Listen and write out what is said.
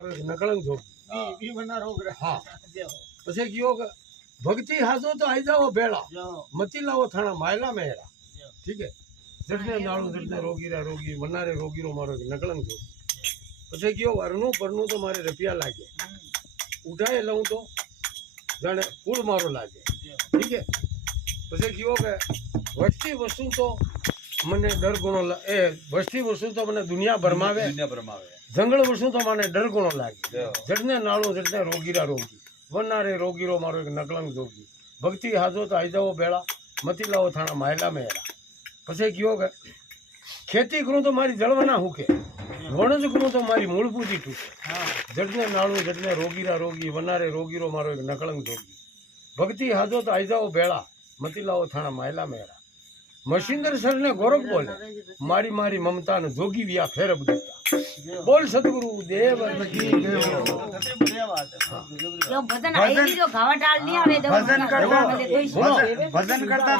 નકળંગ જો હા પછી કયો કે ભક્તિ હાજો તો આઈ જાઓ ભેળા મતી લાવો થાણા માયલા મેરા ઠીક હે જડને નાળું જડને રોગીરા રોગી મનારે રોગીરો મારો નકળંગ જો પછી કયો વરનું પરનું તો મારે રૂપિયા લાગે ઉઠાય લઉં તો જાણે કુળ મારો લાગે ઠીક હે પછી કયો કે વસ્તી વસ્તુ તો મને ડર ગુણો એ વસ્તી વસ્તુ તો મને દુનિયા ભરમાવે જંગલ વસ્તુ તો મને ડર ગુણો લાગે જડને નાળું જડને રોગીરા રોગી વનારે રોગીરો મારો એક નકળંગ જોગી ભક્તિ હાજો તો આઈ જાઓ ભેળા મતી લાવો થાણા માયલા મેરા પછી કયો કે ખેતી કરું તો મારી જળવાના હુકે વણજ કરું તો મારી મૂળભૂતી તૂટે જડને નાળું જડને રોગીરા રોગી વનારે રોગીરો મારો એક નકળંગ જોગી ભક્તિ હાજો તો આઈ જાઓ ભેળા મતી લાવો થાણા માયલા મેરા મશીન્દર સર ને ગોરખ બોલે મારી મારી મમતા ને જોગી વ્યા ફેરબ દેતા બોલ સદગુરુ દેવ ભજન કરતા